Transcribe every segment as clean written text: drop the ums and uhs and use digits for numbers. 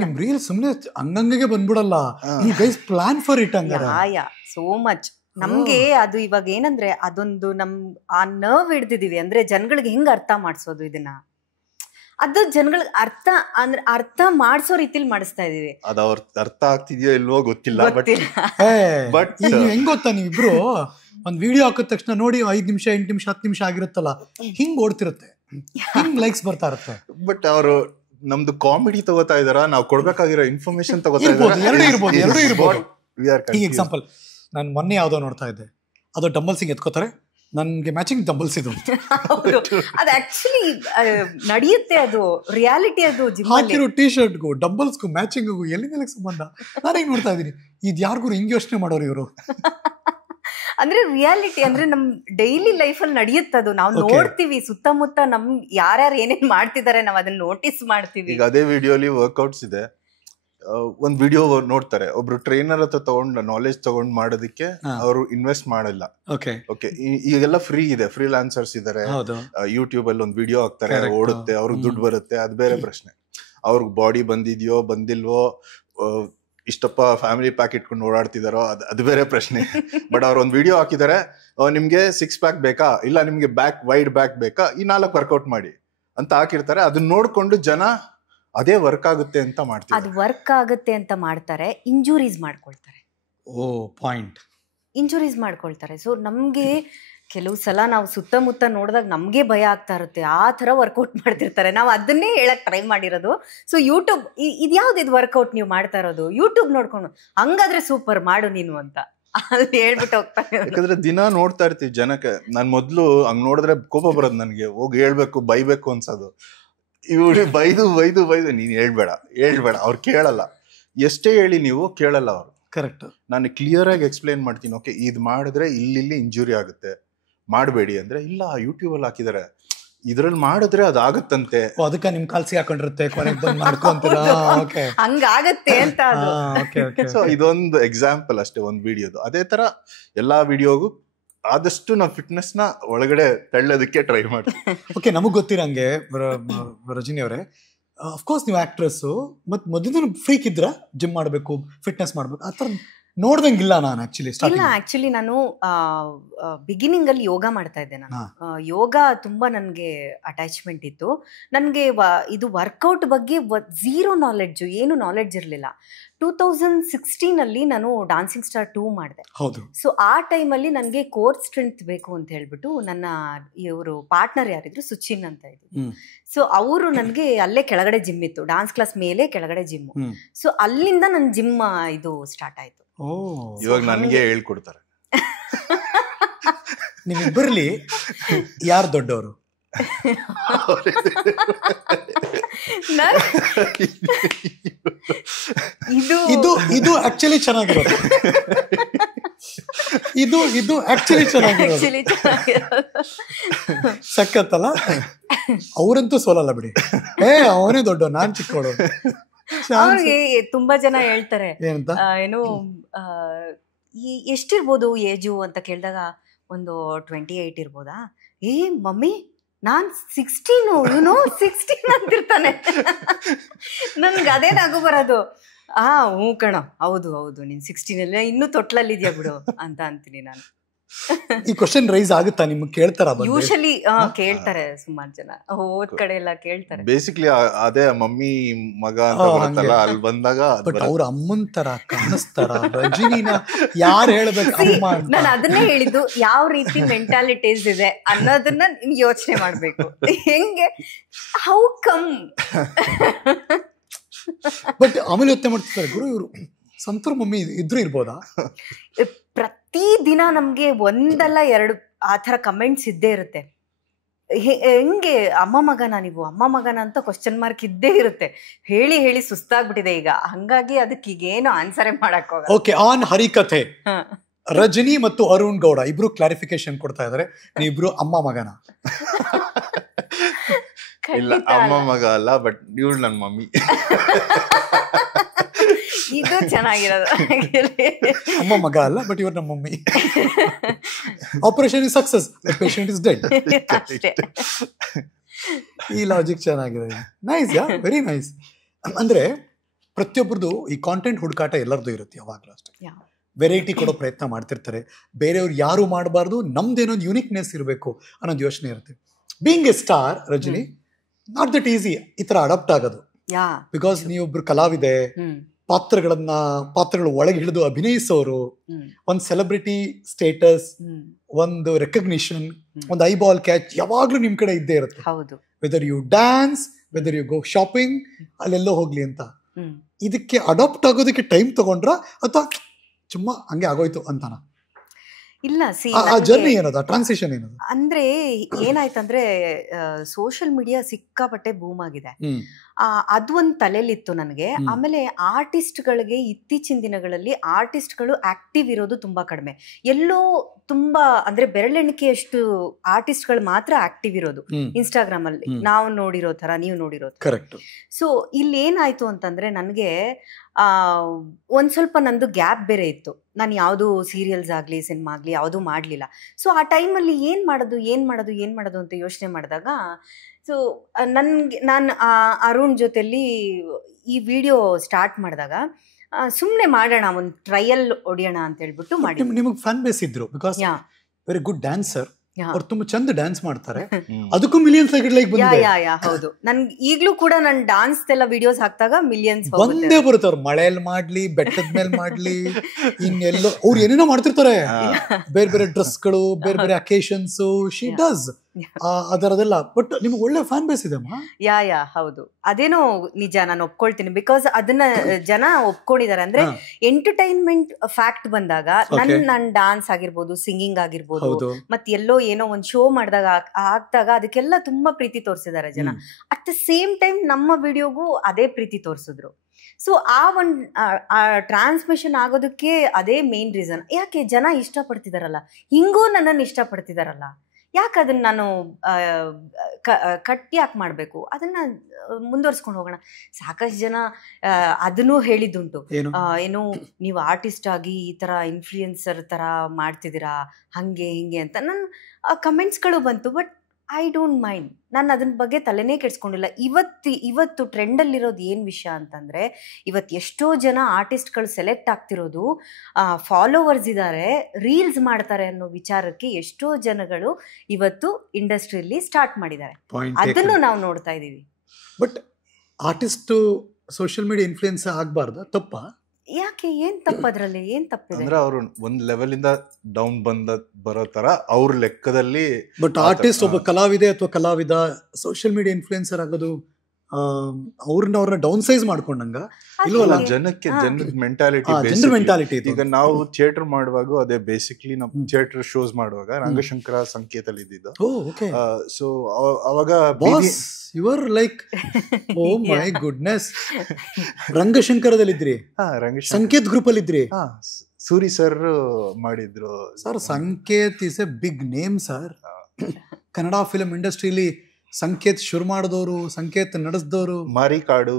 ನಿಮ್ ರೀಲ್ ಸುಮ್ನೆ ಹಂಗಂಗೆ ಬಂದ್ಬಿಡಲ್ಲ. You guys plan for it ಹಂಗಾರೆ. So much. ನಮ್ಗೆ ಅದು ಇವಾಗ ಏನಂದ್ರೆ ಅದೊಂದು ಆ ನರ್ವ್ ಹಿಡ್ದಿದೀವಿ. ಅಂದ್ರೆ ಜನಗಳಿಗೆ ಹೆಂಗ್ ಅರ್ಥ ಮಾಡ್ಸೋದು ಇದನ್ನ, ಅದು ಜನಗಳಿಗೆ ಅರ್ಥ ಮಾಡ್ಸೋ ರೀತಿಲಿ ಮಾಡಿಸ್ತಾ ಇದೀವಿ. ಅದು ಅವ್ರ ಅರ್ಥ ಆಗ್ತಿದ್ಯೋ ಇಲ್ವೋ ಗೊತ್ತಿಲ್ಲ. ಬಟ್ ಹೆಂಗ್ ಗೊತ್ತಾ, ನೀವಿಬ್ರು ಒಂದ್ ವಿಡಿಯೋ ಹಾಕಿದ ತಕ್ಷಣ ನೋಡಿ 5 ನಿಮಿಷ 8 ನಿಮಿಷ 10 ನಿಮಿಷ ಆಗಿರುತ್ತಲ್ಲ, ಹಿಂಗ್ ಓಡ್ತಿರುತ್ತೆ, ಹಿಂಗ್ ಲೈಕ್ಸ್ ಬರ್ತಾ ಇರುತ್ತೆ. ಬಟ್ ಅವರು ನಮ್ದು ಕಾಮಿಡಿ ತಗೋತಾ ಇದಾರ, ನಾವು ಕೊಡ್ಬೇಕಾಗಿರೋ ಇನ್ಫಾರ್ಮೇಶನ್ ತಗೋತಾ ಇದಾರೆ. ಎರಡು ಇರ್ಬೋದು. ಈಗ ಎಕ್ಸಾಂಪಲ್, ನಾನು ಮೊನ್ನೆ ಯಾವ್ದೋ ನೋಡ್ತಾ ಇದ್ದೆ, ಅದು ಡಂಬಲ್ಸಿಂಗ್ ಎತ್ಕೋತಾರೆ, ನನ್ಗೆ ಮ್ಯಾಚಿಂಗ್ ಡಂಬಲ್ಸ್ ಇದು. ಅದು ಆಕ್ಚುಲಿ ನಡೆಯುತ್ತೆ, ಅದು ರಿಯಾಲಿಟಿ. ಅದು ಹಾಕಿರೋ ಟಿ ಶರ್ಟ್ಗೂ ಡಂಬಲ್ಸ್ಗೂ ಮ್ಯಾಚಿಂಗ್ ಎಲ್ಲಿಂದ ಸಂಬಂಧ? ನಾನೇಗ್ ನೋಡ್ತಾ ಇದೀನಿ, ಇದು ಯಾರಿಗೂ ಹಿಂಗ್ ಯೋಚನೆ ಮಾಡೋರು ಇವರು. ಅಂದ್ರೆ ರಿಯಾಲಿಟಿ ಅಂದ್ರೆ ನಮ್ ಡೈಲಿ ಲೈಫ್ ಅಲ್ಲಿ ನಡೆಯುತ್ತದು. ನಾವು ನೋಡ್ತೀವಿ ಸುತ್ತಮುತ್ತ ಯಾರ್ಯಾರು ಏನೇನ್ ಮಾಡ್ತಿದ್ದಾರೆ, ನಾವ್ ಅದನ್ನ ನೋಟಿಸ್ ಮಾಡ್ತೀವಿ. ಈಗ ಅದೇ ವಿಡಿಯೋಲಿ ವರ್ಕ್ಔಟ್ಸ್ ಇದೆ, ಒಂದ್ ವಿಡಿಯೋ ನೋಡ್ತಾರೆ, ಒಬ್ರು ಟ್ರೈನರ್ ಹತ್ರ ತಗೊಂಡ್ ನಾಲೆಜ್ ತಗೊಂಡ್ ಮಾಡೋದಕ್ಕೆ ಅವರು ಇನ್ವೆಸ್ಟ್ ಮಾಡಲ್ಲ. ಓಕೆ, ಈಗೆಲ್ಲ ಫ್ರೀ ಇದೆ, ಫ್ರೀಲಾನ್ಸರ್ಸ್ ಇದಾರೆ, ಯೂಟ್ಯೂಬ್ ಅಲ್ಲಿ ಒಂದ್ ವಿಡಿಯೋ ಹಾಕ್ತಾರೆ, ಓಡುತ್ತೆ, ಅವ್ರಿಗೆ ದುಡ್ಡು ಬರುತ್ತೆ, ಅದ್ ಬೇರೆ ಪ್ರಶ್ನೆ. ಅವ್ರಿಗೆ ಬಾಡಿ ಬಂದಿದ್ಯೋ ಬಂದಿಲ್ವೋ, ಇಷ್ಟಪ್ಪ ಫ್ಯಾಮಿಲಿ ಪ್ಯಾಕ್ ಇಟ್ಕೊಂಡು ಓಡಾಡ್ತಿದಾರೋ, ಅದು ಬೇರೆ ಪ್ರಶ್ನೆ. ಬಟ್ ಅವ್ರು ಒಂದ್ ವಿಡಿಯೋ ಹಾಕಿದಾರೆ, ನಿಮ್ಗೆ 6 ಪ್ಯಾಕ್ ಬೇಕಾ, ಇಲ್ಲ ನಿಮ್ಗೆ ವೈಡ್ ಬ್ಯಾಕ್ ಬೇಕಾ, ಈ 4 ವರ್ಕೌಟ್ ಮಾಡಿ ಅಂತ ಹಾಕಿರ್ತಾರೆ. ಅದನ್ನ ನೋಡ್ಕೊಂಡು ಜನ ಅದೇ ವರ್ಕ್ ಆಗುತ್ತೆ ಅಂತ ಮಾಡ್ತಾರೆ. ಅದು ವರ್ಕ್ ಆಗುತ್ತೆ ಅಂತ ಮಾಡ್ತಾರೆ, ಇಂಜುರೀಸ್ ಮಾಡ್ಕೊಳ್ತಾರೆ. ಇಂಜುರೀಸ್ ಮಾಡ್ಕೊಳ್ತಾರೆ. ಸೊ ನಮ್ಗೆ ಕೆಲವು ಸಲ ನಾವು ಸುತ್ತಮುತ್ತ ನೋಡಿದಾಗ ನಮ್ಗೆ ಭಯ ಆಗ್ತಾ ಇರುತ್ತೆ, ಆ ತರ ವರ್ಕೌಟ್ ಮಾಡ್ತಿರ್ತಾರೆ. ನಾವು ಅದನ್ನೇ ಹೇಳಕ್ ಟ್ರೈ ಮಾಡಿರೋದು. ಸೊ ಯೂಟ್ಯೂಬ್ ಇದ್ಯಾವ್ದು ಇದು ವರ್ಕೌಟ್ ನೀವು ಮಾಡ್ತಾ ಇರೋದು, ಯೂಟ್ಯೂಬ್ ನೋಡ್ಕೊಂಡು ಹಂಗಾದ್ರೆ ಸೂಪರ್ ಮಾಡು ನೀನು ಅಂತ ಅಲ್ಲಿ ಹೇಳ್ಬಿಟ್ಟು ಹೋಗ್ತಾರೆ. ಯಾಕಂದ್ರೆ ದಿನ ನೋಡ್ತಾ ಇರ್ತೀವಿ ಜನಕ್ಕೆ. ನಾನ್ ಮೊದ್ಲು ಹಂಗ್ ನೋಡಿದ್ರೆ ಕೋಪ ಬರೋದು ನನ್ಗೆ, ಹೋಗಿ ಹೇಳ್ಬೇಕು ಬೈಬೇಕು ಅನ್ಸೋದು. ಇವ್ರು ಬೈದು ನೀನ್ ಹೇಳ್ಬೇಡ ಅವ್ರು ಕೇಳಲ್ಲ. ಎಷ್ಟೇ ಹೇಳಿ ನೀವು ಕೇಳಲ್ಲ ಅವರು. ಕರೆಕ್ಟ್. ನಾನು ಕ್ಲಿಯರ್ ಆಗಿ ಎಕ್ಸ್ಪ್ಲೈನ್ ಮಾಡ್ತೀನಿ, ಓಕೆ ಇದ್ ಮಾಡಿದ್ರೆ ಇಲ್ಲಿ ಇಂಜುರಿ ಆಗುತ್ತೆ, ಮಾಡಬೇಡಿ ಅಂದ್ರೆ, ಇಲ್ಲ ಯೂಟ್ಯೂಬ್ ಅಲ್ಲಿ ಹಾಕಿದಾರೆ, ಇದ್ರಲ್ಲಿ ಮಾಡಿದ್ರೆ ಅದಾಗತ್ತಂತೆ, ಅದಕ್ಕೆ ನಿಮ್ ಕಾಲ್ಸಿ ಹಾಕೊಂಡಿರುತ್ತೆ, ಕೊನೆಗೆ ಬಂದು ಮಾಡ್ಕೊಂತೀರಾ, ಹಂಗಾಗತ್ತೆ ಅಂತ. ಸೊ ಇದೊಂದು ಎಕ್ಸಾಂಪಲ್ ಅಷ್ಟೇ, ಒಂದ್ ವಿಡಿಯೋದು. ಅದೇ ತರ ಎಲ್ಲಾ ವಿಡಿಯೋಗೂ ಆದಷ್ಟು ನಾವು ಫಿಟ್ನೆಸ್ ನ ಒಳಗಡೆ ತಳ್ಳೋದಕ್ಕೆ ಟ್ರೈ ಮಾಡ್ತೀವಿ. ಓಕೆ, ನಮಗ್ ಗೊತ್ತಿರಂಗೆ ರಜನಿ ಅವರೇ, ಅಫ್ಕೋರ್ಸ್ ನೀವು ಆಕ್ಟ್ರೆಸ್ಸು, ಮತ್ ಮೊದಲು ಫ್ರೀಕ್ ಇದ್ರ ಜಿಮ್ ಮಾಡ್ಬೇಕು, ಫಿಟ್ನೆಸ್ ಮಾಡ್ಬೇಕು, ಆ ತರ ನೋಡ್ದಂಗಿಲ್ಲ ನಾನು ಆಕ್ಚುಲಿ ನಾನು ಬಿಗಿನಿಂಗ್ ಅಲ್ಲಿ ಯೋಗ ಮಾಡ್ತಾ ಇದ್ದೆ. ನಾನು ಯೋಗ ತುಂಬಾ ನನ್ಗೆ ಅಟ್ಯಾಚ್ಮೆಂಟ್ ಇತ್ತು. ನನ್ಗೆ ಇದು ವರ್ಕೌಟ್ ಬಗ್ಗೆ ಝೀರೋ ನಾಲೆಡ್ಜ್, ಏನು ನಾಲೆಡ್ಜ್ ಇರಲಿಲ್ಲ. 2016 ಅಲ್ಲಿ ನಾನು ಡಾನ್ಸಿಂಗ್ ಸ್ಟಾರ್ 2 ಮಾಡಿದೆ. ಸೊ ಆ ಟೈಮಲ್ಲಿ ನನಗೆ ಕೋರ್ ಸ್ಟ್ರೆಂತ್ ಬೇಕು ಅಂತ ಹೇಳ್ಬಿಟ್ಟು ನನ್ನ ಇವರು ಪಾರ್ಟ್ನರ್ ಯಾರಿದ್ರು, ಸುಚಿನ್ ಅಂತ ಇದ್ರು. ಸೊ ಅವರು ನನಗೆ ಅಲ್ಲೇ ಕೆಳಗಡೆ ಜಿಮ್ ಇತ್ತು, ಡಾನ್ಸ್ ಕ್ಲಾಸ್ ಮೇಲೆ ಕೆಳಗಡೆ ಜಿಮ್. ಸೊ ಅಲ್ಲಿಂದ ನನ್ನ ಜಿಮ್ ಇದು ಸ್ಟಾರ್ಟ್ ಆಯ್ತು. ಇವಾಗ ನನಗೆ ಹೇಳ್ಕೊಡ್ತಾರೆ. ನಿಮ್ಮಿಬ್ಬರಲ್ಲಿ ಯಾರು ದೊಡ್ಡವರು? ಇದು ಆಕ್ಚುಲಿ ಚೆನ್ನಾಗಿರೋದು. ಇದು ಆಕ್ಚುಲಿ ಚೆನ್ನಾಗಿರೋದು. ಸಕ್ಕತ್ತಲ್ಲ. ಅವರಂತೂ ಸೋಲಲ್ಲ ಬಿಡಿ. ಅವನೇ ದೊಡ್ಡ, ನಾನ್ ಚಿಕ್ಕವಳು. ಅವ್ರಿಗೆ ತುಂಬಾ ಜನ ಹೇಳ್ತಾರೆ, ಏನು ಎಷ್ಟಿರ್ಬೋದು ಏಜು ಅಂತ ಕೇಳಿದಾಗ ಒಂದು 28 ಇರ್ಬೋದಾ. ಮಮ್ಮಿ ನಾನ್ 16, ಇವನು 16 ಅಂತಿರ್ತಾನೆ. ನನ್ಗೆ ಅದೇ ನಗು ಬರೋದು. ಹ್ಞೂ ಕಣ, ಹೌದು ನೀನ್ 16 ಅಲ್ಲ, ಇನ್ನೂ ತೊಟ್ಲಲ್ಲಿದ್ಯಾ ಬಿಡು ಅಂತ ಅಂತೀನಿ ನಾನು. ಈ ಕ್ವಶನ್ ರೈಸ್ ಆಗುತ್ತಾ ನಿಮ್ಗೆ? ಕೇಳ್ತಾರ? ಯೂಶಲಿ ಕೇಳ್ತಾರೆ, ಸುಮಾರು ಜನ ಹೋದ್ ಕಡೆ ಎಲ್ಲ ಕೇಳ್ತಾರೆ. ಬೇಸಿಕ್ಲಿ ಅದೇ ಮಮ್ಮಿ ಮಗ ಅಂತ ಬರುತ್ತಲ್ಲ, ಅಲ್ಲಿ ಬಂದಾಗ. ಬಟ್ ಅವ್ರ ಅಮ್ಮನ್ ತರ ಕಾಣಿಸ್ತಾರ? ರಜನಿನ ಯಾರು ಹೇಳ್ಬೇಕು? ನಾನು ಅದನ್ನೇ ಹೇಳಿದ್ದು, ಯಾವ ರೀತಿ ಮೆಂಟಾಲಿಟೀಸ್ ಇದೆ ಅನ್ನೋದನ್ನ ಯೋಚನೆ ಮಾಡ್ಬೇಕು. ಹೆಂಗೆ, ಹೌ ಕಮ್. ಬಟ್ ಆಮೇಲೆ ಯೋಚನೆ ಮಾಡ್ತಿರ್ತಾರೆ, ಗುರು ಇವರು ಸಂತೂರ್ ಮಮ್ಮಿ ಇದ್ರು ಇರ್ಬೋದಾ? ಪ್ರತಿ ದಿನ ನಮ್ಗೆ ಒಂದಲ್ಲ ಎರಡು ಆ ಥರ ಕಮೆಂಟ್ಸ್ ಇದ್ದೇ ಇರುತ್ತೆ. ಹೆಂಗೆ ಅಮ್ಮ ಮಗನ ನೀವು, ಅಮ್ಮ ಮಗನ ಅಂತ ಕ್ವಶನ್ ಮಾರ್ಕ್ ಇದ್ದೇ ಇರುತ್ತೆ. ಹೇಳಿ ಸುಸ್ತಾಗ್ಬಿಟ್ಟಿದೆ ಈಗ, ಹಂಗಾಗಿ ಅದಕ್ಕೆ ಈಗೇನು ಆನ್ಸರೇ ಮಾಡಕ್ ಹೋಗಲ್ಲ. ಓಕೆ, ಆನ್ ಹರಿಕಥೆ, ರಜನಿ ಮತ್ತು ಅರುಣ್ ಗೌಡ ಇಬ್ರು ಕ್ಲಾರಿಫಿಕೇಶನ್ ಕೊಡ್ತಾ ಇದಾರೆ, ನೀವಿಬ್ರು ಅಮ್ಮ ಮಗನ? ಇಲ್ಲ, ಅಮ್ಮ ಮಗ ಅಲ್ಲ, ಬಟ್ ಇವಳು ನನ್ನ ಮಮ್ಮಿ. ಇದು ಚೆನ್ನಾಗಿರೋದು. ಅಮ್ಮ ಮಗ ಅಲ್ಲ, ಬಟ್ ಇವ್ರು ನಮ್ಮ mummy. Operation is success, patient is dead. ಈ ಲಾಜಿಕ್ ಚೆನ್ನಾಗಿದೆ. Nice, very nice. ಅಂದ್ರೆ ಪ್ರತಿಯೊಬ್ಬರದು ಈ ಕಾಂಟೆಂಟ್ ಹುಡುಕಾಟ ಎಲ್ಲರದು ಇರುತ್ತೆ ಯಾವಾಗಲೂ ಅಷ್ಟೇ. ವೆರೈಟಿ ಕೊಡೋ ಪ್ರಯತ್ನ ಮಾಡ್ತಿರ್ತಾರೆ. ಬೇರೆಯವ್ರು ಯಾರು ಮಾಡಬಾರ್ದು, ನಮ್ದೇನೊಂದು ಯೂನಿಕ್ನೆಸ್ ಇರಬೇಕು ಅನ್ನೋದು ಯೋಚನೆ ಇರುತ್ತೆ. Being a star Rajini, not that easy ಈ ಥರ ಅಡಾಪ್ಟ್ ಆಗೋದು. ಬಿಕಾಸ್ ನೀವೊಬ್ರು ಕಲಾವಿದೆ, ಪಾತ್ರಗಳ ಒಳಗೆ ಹಿಡಿದು ಅಭಿನಯಿಸೋರು, ಒಂದು ಸೆಲೆಬ್ರಿಟಿ ಸ್ಟೇಟಸ್, ಒಂದು ರೆಕಗ್ನಿಷನ್, ಒಂದು ಐಬಾಲ್ ಕ್ಯಾಚ್ ಯಾವಾಗ್ಲೂ ನಿಮ್ ಕಡೆ ಇದ್ದೇ ಇರುತ್ತೆ. Whether you dance, whether you go shopping, ಅಲ್ಲೆಲ್ಲೋ ಹೋಗ್ಲಿ ಅಂತ. ಇದಕ್ಕೆ ಅಡಾಪ್ಟ್ ಆಗೋದಕ್ಕೆ ಟೈಮ್ ತಗೊಂಡ್ರ ಅಥವಾ ಸುಮ್ಮ ಹಂಗೆ ಆಗೋಯ್ತು ಅಂತಾನ? ಇಲ್ಲ, ಜರ್ನಿ ಏನದ, ಟ್ರಾನ್ಸಿಷನ್ ಏನದು ಅಂದ್ರೆ ಏನಾಯ್ತಂದ್ರೆ ಸೋಷಿಯಲ್ ಮೀಡಿಯಾ ಸಿಕ್ಕಾಪಟ್ಟೆ ಬೂಮ್ ಆಗಿದೆ. ಅದು ಒಂದು ತಲೆಯಲ್ಲಿತ್ತು ನನಗೆ. ಆಮೇಲೆ ಆರ್ಟಿಸ್ಟ್ಗಳಿಗೆ ಇತ್ತೀಚಿನ ದಿನಗಳಲ್ಲಿ ಆರ್ಟಿಸ್ಟ್ಗಳು ಆಕ್ಟಿವ್ ಇರೋದು ತುಂಬಾ ಕಡಿಮೆ. ಎಲ್ಲೋ ತುಂಬಾ ಅಂದ್ರೆ ಬೆರಳೆಣಿಕೆಯಷ್ಟು ಆರ್ಟಿಸ್ಟ್ಗಳು ಮಾತ್ರ ಆಕ್ಟಿವ್ ಇರೋದು ಇನ್ಸ್ಟಾಗ್ರಾಮ್ ಅಲ್ಲಿ, ನಾವು ನೋಡಿರೋ ತರ, ನೀವು ನೋಡಿರೋ ತರ. ಸೊ ಇಲ್ಲಿ ಏನಾಯ್ತು ಅಂತಂದ್ರೆ ನನಗೆ ಒಂದ್ ಸ್ವಲ್ಪ ನಂದು ಗ್ಯಾಪ್ ಬೇರೆ ಇತ್ತು. ನಾನು ಯಾವುದು ಸೀರಿಯಲ್ಸ್ ಆಗ್ಲಿ ಸಿನಿಮಾ ಆಗ್ಲಿ ಯಾವುದು ಮಾಡ್ಲಿಲ್ಲ. ಸೊ ಆ ಟೈಮಲ್ಲಿ ಏನ್ ಮಾಡೋದು ಅಂತ ಯೋಚನೆ ಮಾಡಿದಾಗ, ಸೊ ನಾನು ಅರುಣ್ ಜೊತೆಲಿ ಈ ವಿಡಿಯೋ ಸ್ಟಾರ್ಟ್ ಮಾಡಿದಾಗ ಸುಮ್ಮನೆ ಮಾಡೋಣ, ಒಂದು ಟ್ರಯಲ್ ಹೊಡಿಯೋಣ ಅಂತ ಹೇಳ್ಬಿಟ್ಟು ಮಾಡಿ. ನಿಮಗೆ ಫ್ಯಾನ್ ಬೇಸ್ ಇದ್ರು, ಬಿಕಾಸ್ ವೆರಿ ಗುಡ್ ಡ್ಯಾನ್ಸರ್, ಅವ್ರು ತುಂಬಾ ಚಂದ ಡ್ಯಾನ್ಸ್ ಮಾಡ್ತಾರೆ, ಅದಕ್ಕೂ ಮಿಲಿಯನ್ಸ್ ಹೌದು. ನನ್ಗೆ ಈಗ್ಲೂ ಕೂಡ ನಾನು ಡಾನ್ಸ್ ಎಲ್ಲ ವಿಡಿಯೋಸ್ ಹಾಕ್ದಾಗ ಮಿಲಿಯನ್ಸ್ ಬಂದೇ ಬರುತ್ತೆ. ಅವ್ರು ಮಳೆಯಲ್ಲಿ ಮಾಡ್ಲಿ, ಬೆಟ್ಟದ ಮೇಲೆ ಮಾಡ್ಲಿ, ಇನ್ನೆಲ್ಲೋ ಅವ್ರು ಏನೇನೋ ಮಾಡ್ತಿರ್ತಾರೆ. ಬೇರೆ ಬೇರೆ ಡ್ರೆಸ್ಗಳು, ಬೇರೆ ಬೇರೆ ಅಕೇಶನ್ಸ್, ಶಿ ಡಸ್ ಅದರದೆಲ್ಲ. ಬಟ್ ನಿಮ್ಗೆ ಒಳ್ಳೆ ಫ್ಯಾನ್ ಬೇಸ್ ಇದೆ. ಹೌದು, ಅದೇನೋ ನಿಜ, ನಾನು ಒಪ್ಕೊಳ್ತೀನಿ. ಬಿಕಾಸ್ ಅದನ್ನ ಜನ ಒಪ್ಕೊಂಡಿದ್ದಾರೆ. ಅಂದ್ರೆ ಎಂಟರ್ಟೈನ್ಮೆಂಟ್ ಫ್ಯಾಕ್ಟ್ ಬಂದಾಗ ನನ್ ಡಾನ್ಸ್ ಆಗಿರ್ಬೋದು, ಸಿಂಗಿಂಗ್ ಆಗಿರ್ಬೋದು, ಮತ್ತೆ ಎಲ್ಲೋ ಏನೋ ಒಂದ್ ಶೋ ಮಾಡಿದಾಗ ಆಗ್ದಾಗ ಅದಕ್ಕೆಲ್ಲ ತುಂಬಾ ಪ್ರೀತಿ ತೋರಿಸಿದ್ದಾರೆ ಜನ. ಅಟ್ ದ ಸೇಮ್ ಟೈಮ್ ನಮ್ಮ ವಿಡಿಯೋಗೂ ಅದೇ ಪ್ರೀತಿ ತೋರಿಸಿದ್ರು. ಸೊ ಆ ಒಂದು ಟ್ರಾನ್ಸ್ಮಿಷನ್ ಆಗೋದಕ್ಕೆ ಅದೇ ಮೇನ್ ರೀಸನ್. ಯಾಕೆ ಜನ ಇಷ್ಟಪಡ್ತಿದಾರಲ್ಲ, ಹಿಂಗೂ ನನ್ನನ್ನು ಇಷ್ಟಪಡ್ತಿದಾರಲ್ಲ, ಯಾಕೆ ಅದನ್ನ ನಾನು ಕಟ್ ಯಾಕೆ ಮಾಡಬೇಕು, ಅದನ್ನ ಮುಂದುವರ್ಸ್ಕೊಂಡು ಹೋಗೋಣ. ಸಾಕಷ್ಟು ಜನ ಅದನ್ನೂ ಹೇಳಿದ್ದುಂಟು, ಏನು ನೀವು ಆರ್ಟಿಸ್ಟ್ ಆಗಿ ಈ ಥರ ಇನ್ಫ್ಲೂಯೆನ್ಸರ್ ಥರ ಮಾಡ್ತಿದ್ದೀರಾ, ಹಂಗೆ ಹಿಂಗೆ ಅಂತ ನನ್ನ ಕಮೆಂಟ್ಸ್ಗಳು ಬಂತು. ಬಟ್ ಐ ಡೋಂಟ್ ಮೈಂಡ್, ನಾನು ಅದ್ರ ಬಗ್ಗೆ ತಲೆನೇ ಕೆಡ್ಸ್ಕೊಂಡಿಲ್ಲ. ಇವತ್ತು ಟ್ರೆಂಡಲ್ಲಿರೋದು ಏನು ವಿಷಯ ಅಂತಂದರೆ, ಇವತ್ತು ಎಷ್ಟೋ ಜನ ಆರ್ಟಿಸ್ಟ್ಗಳು ಸೆಲೆಕ್ಟ್ ಆಗ್ತಿರೋದು, ಫಾಲೋವರ್ಸ್ ಇದ್ದಾರೆ, ರೀಲ್ಸ್ ಮಾಡ್ತಾರೆ ಅನ್ನೋ ವಿಚಾರಕ್ಕೆ ಎಷ್ಟೋ ಜನಗಳು ಇವತ್ತು ಇಂಡಸ್ಟ್ರಿಯಲ್ಲಿ ಸ್ಟಾರ್ಟ್ ಮಾಡಿದ್ದಾರೆ. ಅದನ್ನು ನಾವು ನೋಡ್ತಾ ಇದ್ದೀವಿ. But artist social media influence ಆಗಬಾರ್ದು, ತಪ್ಪಾ? ಯಾಕೆ, ಏನ್ ತಪ್ಪದ್ರಲ್ಲಿ, ಏನ್ ತಪ್ಪಿದೆ? ಅಂದ್ರೆ ಅವರು ಒಂದ್ ಲೆವೆಲ್ ಇಂದ ಡೌನ್ ಬರೋ ತರ ಅವ್ರ ಲೆಕ್ಕದಲ್ಲಿ. ಬಟ್ ಆರ್ಟಿಸ್ಟ್, ಒಬ್ಬ ಕಲಾವಿದೆ ಅಥವಾ ಕಲಾವಿದ ಸೋಷಿಯಲ್ ಮೀಡಿಯಾ ಇನ್ಫ್ಲೂಯೆನ್ಸರ್ ಆಗೋದು ಅವ್ರನ್ನ ಡೌನ್ ಸೈಜ್ ಮಾಡ್ಕೊಂಡಂಗ ಇಲ್ವಲ್ಲ? ಜನದ ಮೆಂಟಾಲಿಟಿ. ಈಗ ನಾವು ಥಿಯೇಟರ್ ಮಾಡುವಾಗ ಅದೇ ಬೇಸಿಕ್ಲಿ ನಾವು ಥಿಯೇಟರ್ ಶೋಸ್ ಮಾಡುವಾಗ ರಂಗಶಂಕರ ಸಂಕೇತಲ್ಲಿ ಇದ್ದಿದ್ದು. ಸೊ ಅವಾಗ your like, oh my goodness, ರಂಗಶಂಕರದಲ್ಲಿದ್ರಿ, ಸಂಕೇತ್ ಗ್ರೂಪ್ ಅಲ್ಲಿ ಇದ್ರಿ. ಸೂರಿ ಸರ್ ಮಾಡಿದ್ರು sir. Sanketh is a big name sir. Kannada film ಇಂಡಸ್ಟ್ರಿಲಿ ಸಂಕೇತ್ ಶುರು ಮಾಡಿದವರು, ಸಂಕೇತ್ ನಡೆಸಿದವರು. ಮಾರಿಕಾಡು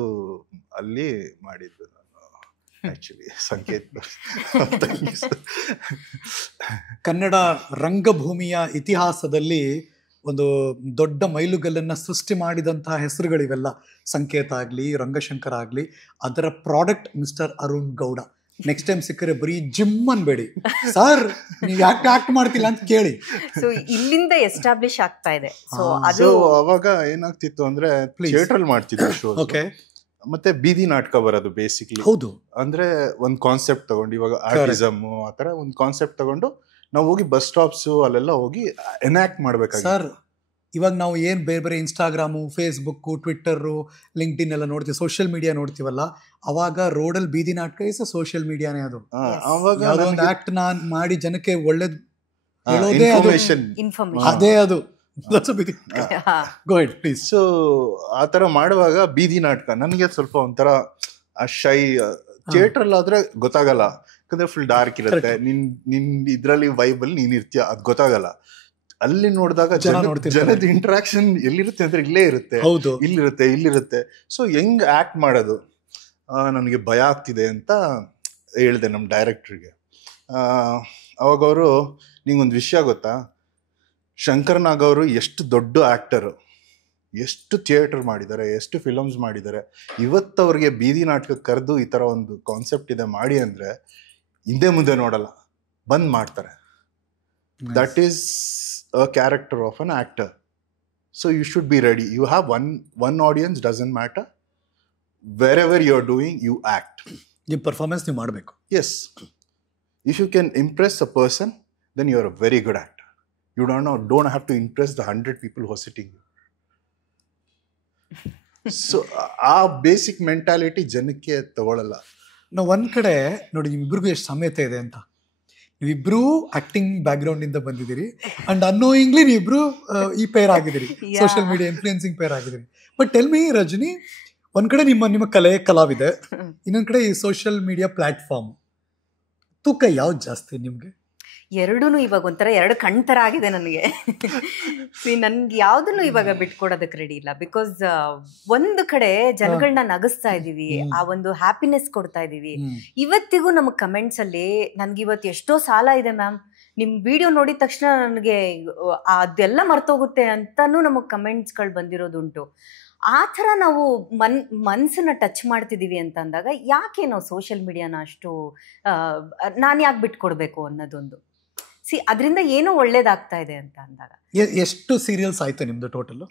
ಅಲ್ಲಿ ಮಾಡಿದ್ದು ನಾನು ಆಕ್ಚುಲಿ ಸಂಕೇತ್. ಕನ್ನಡ ರಂಗಭೂಮಿಯ ಇತಿಹಾಸದಲ್ಲಿ ಒಂದು ದೊಡ್ಡ ಮೈಲುಗಲ್ಲನ್ನು ಸೃಷ್ಟಿ ಮಾಡಿದಂತಹ ಹೆಸರುಗಳಿವೆಲ್ಲ. ಸಂಕೇತ ಆಗಲಿ, ರಂಗಶಂಕರ ಆಗಲಿ, ಅದರ product mister Arun Gowda. Next time ಸಿಕ್ಕರೆ ಬರೀ ಜಿಮ್ ಅನ್ಬೇಡಿ ಸರ್, ನೀವು ಯಾಕೆ ಆಕ್ಟ್ ಮಾಡ್ತಿಲ್ಲ ಅಂತ ಕೇಳಿ. ಸೊ ಇಲ್ಲಿಂದ ಎಸ್ಟಾಬ್ಲಿಷ್ ಆಗ್ತಾ ಇದೆ. ಸೊ ಅದು ಅವಾಗ ಏನಾಗ್ತಿತ್ತು ಅಂದ್ರೆ ಥಿಯೇಟರ್ ಮಾಡ್ತಿದ್ರು ಶೋ. ಮತ್ತೆ ಬೀದಿ ನಾಟಕ ಬರೋದು ಬೇಸಿಕ್ಲಿ. ಹೌದು, ಅಂದ್ರೆ ಒಂದ್ ಕಾನ್ಸೆಪ್ಟ್ ತಗೊಂಡು, ಇವಾಗ ಆರ್ಟಿಸಮ್ ಆತರ ಒಂದ್ ಕಾನ್ಸೆಪ್ಟ್ ತಗೊಂಡು ನಾವು ಹೋಗಿ ಬಸ್ ಸ್ಟಾಪ್ಸ್ ಅಲ್ಲೆಲ್ಲ ಹೋಗಿ ಎನಾಕ್ಟ್ ಮಾಡ್ಬೇಕಾಗಿ. ಸರ್ ಇವಾಗ ನಾವು ಏನ್ ಬೇರೆ ಬೇರೆ ಇನ್ಸ್ಟಾಗ್ರಾಮು, ಫೇಸ್ಬುಕ್ಕು, ಟ್ವಿಟ್ಟರು, ಲಿಂಕ್ಡ್ಇನ್ ಎಲ್ಲ ನೋಡ್ತೀವಿ, ಸೋಷಿಯಲ್ ಮೀಡಿಯಾ ನೋಡ್ತೀವಲ್ಲ, ಅವಾಗ ರೋಡಲ್ಲಿ ಬೀದಿ ನಾಟಕ ಇಸ್ ಸೋಷಿಯಲ್ ಮೀಡಿಯಾನೇ. ಅದು ಅವಾಗ ಒಂದು ಆಕ್ಟ್ ನಾನ್ ಮಾಡಿ ಜನಕ್ಕೆ ಒಳ್ಳೇದು ಹೇಳೋದೇ ಅದೇ ಅದು. ಸೊ ಆತರ ಮಾಡುವಾಗ ಬೀದಿ ನಾಟಕ ನನಗೆ ಸ್ವಲ್ಪ ಒಂಥರ ಶೈ. ಥಿಯೇಟರ್ ಆದ್ರೆ ಗೊತ್ತಾಗಲ್ಲ, ಯಾಕಂದ್ರೆ ಫುಲ್ ಡಾರ್ಕ್ ಇರುತ್ತೆ, ನಿನ್ ಇದ್ರಲ್ಲಿ ವೈಬಲ್ ನೀನ್ ಇರ್ತೀಯ, ಅದ್ ಗೊತ್ತಾಗಲ್ಲ. ಅಲ್ಲಿ ನೋಡಿದಾಗ ಜನದ ಇಂಟ್ರಾಕ್ಷನ್ ಎಲ್ಲಿರುತ್ತೆ ಅಂದ್ರೆ ಇಲ್ಲೇ ಇರುತ್ತೆ, ಇಲ್ಲಿರುತ್ತೆ. ಸೊ ಹೆಂಗ್ ಆಕ್ಟ್ ಮಾಡೋದು ನನಗೆ ಭಯ ಆಗ್ತಿದೆ ಅಂತ ಹೇಳಿದೆ ನಮ್ಮ ಡೈರೆಕ್ಟ್ರಿಗೆ. ಅವಾಗ ಅವರು, ನಿಂಗೊಂದು ವಿಷಯ ಗೊತ್ತಾ, ಶಂಕರ್ ನಾಗ್ ಅವರು ಎಷ್ಟು ದೊಡ್ಡ ಆಕ್ಟರು, ಎಷ್ಟು ಥಿಯೇಟರ್ ಮಾಡಿದ್ದಾರೆ, ಎಷ್ಟು ಫಿಲಮ್ಸ್ ಮಾಡಿದ್ದಾರೆ. ಇವತ್ತವ್ರಿಗೆ ಬೀದಿ ನಾಟಕ ಕರೆದು ಈ ತರ ಒಂದು ಕಾನ್ಸೆಪ್ಟ್ ಇದೆ ಮಾಡಿ ಅಂದ್ರೆ ಹಿಂದೆ ಮುಂದೆ ನೋಡಲ್ಲ, ಬಂದ್ ಮಾಡ್ತಾರೆ. That is a character of an actor. So you should be ready. You have one audience, doesn't matter. Wherever you are doing, you act. ನಿಮ್ಮ ಪರ್ಫಾರ್ಮೆನ್ಸ್ ನೀವು ಮಾಡಬೇಕು. Yes, if you can impress a person, then you are a very good actor. You don't have to impress the 100 people who are sitting here. So ಆ basic mentality ಜನಕ್ಕೆ ತಗೊಳ್ಳಲ್ಲ. ನಾವು ಒಂದ್ ಕಡೆ ನೋಡಿ, ನಿಮ್ಮಿಬ್ರಿಗೂ ಎಷ್ಟು ಸಾಮ್ಯತೆ ಇದೆ ಅಂತ. ನೀವಿಬ್ರು ಆಕ್ಟಿಂಗ್ ಬ್ಯಾಕ್ ಗ್ರೌಂಡ್ ಇಂದ ಬಂದಿದ್ದೀರಿ ಅಂಡ್ ಅನ್ನೋಯಿಂಗ್ಲಿ ನೀವಿಬ್ರು ಈ ಪೇರ್ ಆಗಿದ್ದೀರಿ, ಸೋಷಿಯಲ್ ಮೀಡಿಯಾ ಇನ್ಫ್ಲೂಯೆನ್ಸಿಂಗ್ ಪೇರ್ ಆಗಿದ್ದೀರಿ. ಬಟ್ ಟೆಲ್ ಮೀ ರಜನಿ, ಒಂದ್ ಕಡೆ ನಿಮ್ಮ ಕಲಾವಿದೆ, ಇನ್ನೊಂದ್ ಕಡೆ ಈ ಸೋಷಿಯಲ್ ಮೀಡಿಯಾ ಪ್ಲಾಟ್ಫಾರ್ಮ್, ತೂಕ ಯಾವ್ದು ಜಾಸ್ತಿ ನಿಮ್ಗೆ? ಎರಡೂ ಇವಾಗ ಒಂಥರ ಎರಡು ಕಣ್ತರ ಆಗಿದೆ ನನಗೆ. ನನ್ಗೆ ಯಾವ್ದನ್ನು ಇವಾಗ ಬಿಟ್ಕೊಡೋದಕ್ಕೆ ರೆಡಿ ಇಲ್ಲ. ಬಿಕಾಸ್ ಒಂದು ಕಡೆ ಜನಗಳನ್ನ ನಗಿಸ್ತಾ ಇದೀವಿ, ಆ ಒಂದು ಹ್ಯಾಪಿನೆಸ್ ಕೊಡ್ತಾ ಇದೀವಿ. ಇವತ್ತಿಗೂ ನಮಗ್ ಕಮೆಂಟ್ಸ್ ಅಲ್ಲಿ ನನ್ಗೆ ಇವತ್ತು ಎಷ್ಟೋ ಸಾಲ ಇದೆ ಮ್ಯಾಮ್, ನಿಮ್ ವಿಡಿಯೋ ನೋಡಿದ ತಕ್ಷಣ ನನಗೆ ಅದೆಲ್ಲ ಮರ್ತೋಗುತ್ತೆ ಅಂತಾನು ನಮಗ್ ಕಮೆಂಟ್ಸ್ಗಳು ಬಂದಿರೋದುಂಟು. ಆ ಥರ ನಾವು ಮನ್ಸನ್ನ ಟಚ್ ಮಾಡ್ತಿದ್ದೀವಿ ಅಂತ ಅಂದಾಗ ಯಾಕೆ ನಾವು ಸೋಷಿಯಲ್ ಮೀಡಿಯಾನ ಅಷ್ಟು ನಾನು ಯಾಕೆ ಬಿಟ್ಕೊಡ್ಬೇಕು ಅನ್ನೋದೊಂದು. ಅದರಿಂದ ಏನೋ ಒಳ್ಳೇದಾಗ್ತಾ ಇದೆ ಅಂತ ಅಂದಾಗ. ಎಷ್ಟು ಸೀರಿಯಲ್ಸ್ ಆಯ್ತು ನಿಮ್ದು ಟೋಟಲ್?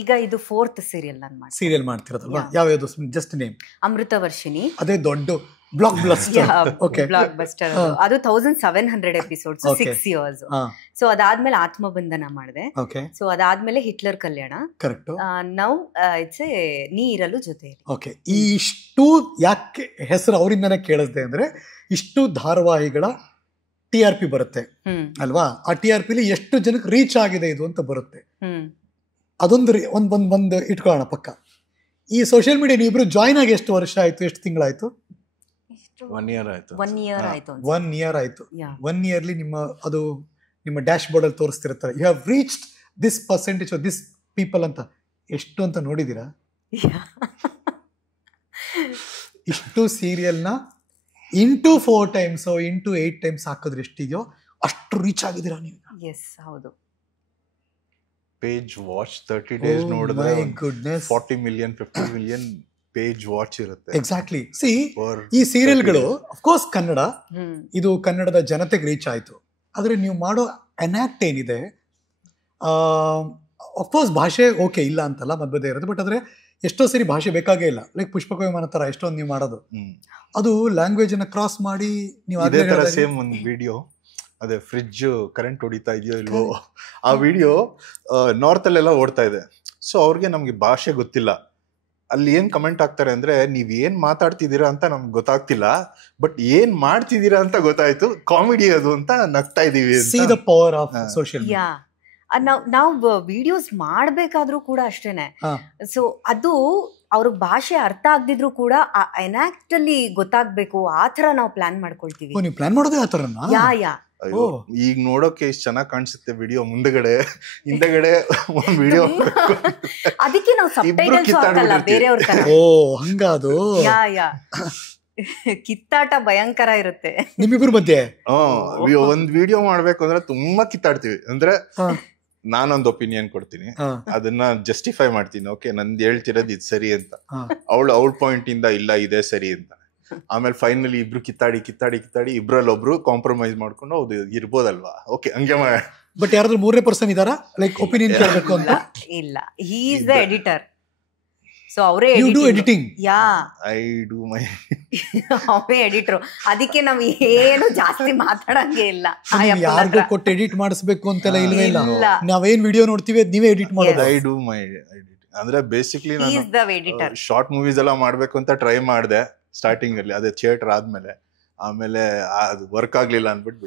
ಈಗ ಇದು 4th ಸೀರಿಯಲ್ ನಾನು ಮಾಡಿ. ಸೀರಿಯಲ್ ಮಾಡ್ತಿರೋದಲ್ವಾ? ಯಾವ್ಯಾವುದು? Just name. ಅಮೃತವರ್ಷಿಣಿ, ಅದೇ ದೊಡ್ಡ blockbuster. Okay, blockbuster. ಅದು 1700 ಎಪಿಸೋಡ್ಸ್, 6 years. ಸೊ ಅದಾದ್ಮೇಲೆ ಆತ್ಮಬಂಧನ ಮಾಡಿದೆ. ಸೊ ಅದಾದ್ಮೇಲೆ ಹಿಟ್ಲರ್ ಕಲ್ಯಾಣ. ಕರೆಕ್ಟ್. ನಾವು ಇಟ್ಸ್ ನೀರಲು ಜೊತೆ. ಓಕೆ, ಈ ಇಷ್ಟು ಯಾಕೆ ಹೆಸರು ಅವರಿಂದನೇ ಕೇಳಿಸ್ದೆ ಅಂದ್ರೆ, ಇಷ್ಟು ಧಾರಾವಾಹಿಗಳ TRP ಬರುತ್ತೆ ಅಲ್ವಾ? ಆ TRP ಎಷ್ಟು ಜನಕ್ಕೆ ರೀಚ್ ಆಗಿದೆ ಇದು ಅಂತ ಬರುತ್ತೆ. ಅದೊಂದು ಒಂದು ಇಟ್ಕೊಳ್ಳೋಣ ಪಕ್ಕ. ಈ ಸೋಷಿಯಲ್ ಮೀಡಿಯಾ ನೀವಿಬ್ರು ಜಾಯ್ನ್ ಆಗಿ ಎಷ್ಟು ವರ್ಷ ಆಯ್ತು, ಎಷ್ಟು ತಿಂಗಳಾಯ್ತು? 1 year ಆಯ್ತು. 1 year ಆಯ್ತು. 1 year ಆಯ್ತು. 1 yearಲಿ ನಿಮ್ಮ ಡ್ಯಾಶ್ ಬೋರ್ಡ್ ಅಲ್ಲಿ ತೋರಿಸ್ತಿರ್ತಾರೆ, you have reached this percentage of this people ಅಂತ. ಎಷ್ಟು ಅಂತ ನೋಡಿದೀರಾ? ಇಷ್ಟು ಸೀರಿಯಲ್ನ ಇಂಟು 4 times ಇಂಟು 8 times ಹಾಕಿದ್ರೆ ಎಷ್ಟಿದೆಯೋ ಅಷ್ಟು ರೀಚ್ ಆಗಿದ್ದೀರಾ ನೀವು. ಎಸ್, ಹೌದು. ಪೇಜ್ ವಾಚ್ 30 days ನೋಡಿದ್ರೆ 40 million 50 million ಪೇಜ್ ವಾಚ್ ಇರುತ್ತೆ. ಎಕ್ಸಾಕ್ಟ್ಲಿ. ಈ ಸೀರಿಯಲ್ಗಳು ಅಫ್ಕೋರ್ಸ್ ಕನ್ನಡ, ಇದು ಕನ್ನಡದ ಜನತೆಗೆ ರೀಚ್ ಆಯ್ತು. ಆದ್ರೆ ನೀವು ಮಾಡೋ ಎನಾಕ್ಟ್ ಏನಿದೆ, ಅಫ್ಕೋರ್ಸ್ ಭಾಷೆ ಓಕೆ ಇಲ್ಲ ಅಂತಲ್ಲ, ಮಧ್ಯ ಇರುತ್ತೆ. ಬಟ್ ಆದ್ರೆ ಎಷ್ಟೋ ಸರಿ ಭಾಷೆ ಬೇಕಾಗೇ ಇಲ್ಲ. ಲೈಕ್ ಪುಷ್ಪಕ ವಿಮಾನ ತರ ಎಷ್ಟೊಂದು ನೀವು ಮಾಡೋದು, ಅದು ಲ್ಯಾಂಗ್ವೇಜ್ ಅನ್ನ ಕ್ರಾಸ್ ಮಾಡಿ ನೀವು ಅದೇ ತರ ಸೇಮ್ ಒಂದು ವಿಡಿಯೋ, ಅದೇ ಫ್ರಿಡ್ಜ್ ಕರೆಂಟ್ ಹೊಡಿತಾ ಇದೆಯೋ ಇಲ್ವೋ, ಆ ವಿಡಿಯೋ ನಾರ್ತ್ ಅಲ್ಲೆಲ್ಲ ಓಡ್ತಾ ಇದೆ. ಸೊ ಅವ್ರಿಗೆ ನಮ್ಗೆ ಭಾಷೆ ಗೊತ್ತಿಲ್ಲ, ಅಲ್ಲಿ ಏನ್ ಕಮೆಂಟ್ ಆಗ್ತಾರೆ ಅಂದ್ರೆ, ನೀವ್ ಏನ್ ಮಾತಾಡ್ತಿದ್ದೀರಾ ಅಂತ ನಮ್ಗೆ ಗೊತ್ತಾಗ್ತಿಲ್ಲ, ಬಟ್ ಏನ್ ಮಾಡ್ತಿದ್ದೀರಾ ಅಂತ ಗೊತ್ತಾಯ್ತು, ಕಾಮಿಡಿ ಅದು ಅಂತ ನಗ್ತಾ ಇದೀವಿ. See the power of social media. ನಾವು ವಿಡಿಯೋಸ್ ಮಾಡ್ಬೇಕಾದ್ರೂ ಕೂಡ ಅಷ್ಟೇನೆ. ಸೊ ಅದು ಅವ್ರಿಗೆ ಭಾಷೆ ಅರ್ಥ ಆಗದಿದ್ರು ಕೂಡ ಆ ಎನಾಕ್ಟ್ ಅಲ್ಲಿ ಗೊತ್ತಾಗ್ಬೇಕು, ಆ ತರ ನಾವು ಪ್ಲಾನ್ ಮಾಡ್ಕೊಳ್ತೀವಿ. ನೀವು ಪ್ಲಾನ್ ಮಾಡೋದೇ ಆ ತರ? ಈಗ ನೋಡೋಕೆ ಇಷ್ಟು ಚೆನ್ನಾಗಿ ಕಾಣಿಸುತ್ತೆ ವಿಡಿಯೋ, ಮುಂದಗಡೆ ಹಿಂದಗಡೆ ಒಂದು ವಿಡಿಯೋ, ಅದಕ್ಕೆ ನಾವು ಸಬ್ಟೈಟಲ್ಸ್ ಹಾಕಲ್ಲ ಬೇರೆಯವ್ರ ತರ. ಓ ಹಂಗಾದು. ಕಿತ್ತಾಟ ಭಯಂಕರ ಇರುತ್ತೆ ನಿಮ್ಮಿಬ್ರು ಮಧ್ಯೆ. ಒಂದ್ ವಿಡಿಯೋ ಮಾಡ್ಬೇಕು ಅಂದ್ರೆ ತುಂಬಾ ಕಿತ್ತಾಡ್ತೀವಿ. ಅಂದ್ರೆ ನಾನೊಂದು ಒಪಿನಿಯನ್ ಕೊಡ್ತೀನಿ, ಅದನ್ನ ಜಸ್ಟಿಫೈ ಮಾಡ್ತೀನಿ. ಓಕೆ, ನಂದು ಹೇಳ್ತಿರೋದು ಇದು ಸರಿ ಅಂತ, ಅವಳ ಪಾಯಿಂಟ್ ಇಂದ ಇಲ್ಲ ಇದೇ ಸರಿ ಅಂತ. ಆಮೇಲೆ ಫೈನಲಿ ಇಬ್ರು ಕಿತ್ತಾಡಿ ಇಬ್ರಲ್ಲಿ ಒಬ್ರು ಕಾಂಪ್ರಮೈಸ್ ಮಾಡ್ಕೊಂಡು ಹೌದು ಇರ್ಬೋದಲ್ವಾ, ಓಕೆ ಹಂಗೆ ಮಾಡ. ಬಟ್ ಯಾರಾದ್ರೂ 3ನೇ ಪರ್ಸನ್ ಇದಾರಾ ಲೈಕ್ ಒಪಿನಿಯನ್ ಕೇಳಬೇಕು ಅಂತ? ಇಲ್ಲ, he is the editor. So ಅವರೇ ಎಡಿಟಿಂಗ್. ಐ ಡು ಮೈ ಅವರೇ ಎಡಿಟರ್. ಅದಕ್ಕೆ ನಾವ್ ಏನು ಜಾಸ್ತಿ ಮಾತಾಡಂಗೆ ಇಲ್ಲ. ಯಾರಿಗೂ ಕೊಟ್ಟು ಎಡಿಟ್ ಮಾಡಿಸ್ಬೇಕು ಅಂತೆಲ್ಲ ಇಲ್ವೇ ಇಲ್ಲ. ನಾವೇನ್ ವಿಡಿಯೋ ನೋಡ್ತೀವಿ ನೀವೇ ಎಡಿಟ್ ಮಾಡೋದು. I do my editing. ಅಂದ್ರೆ ಬೇಸಿಕ್ಲಿ ನಾನು ಶಾರ್ಟ್ ಮೂವೀಸ್ ಎಲ್ಲ ಮಾಡ್ಬೇಕು ಅಂತ ಟ್ರೈ ಮಾಡಿದೆ ಸ್ಟಾರ್ಟಿಂಗ್ ಅಲ್ಲಿ, ಅದೇ ಥಿಯೇಟರ್ ಆದ್ಮೇಲೆ. ಆಮೇಲೆ ಅದು ವರ್ಕ್ ಆಗ್ಲಿಲ್ಲ ಅನ್ಬಿಟ್ಟು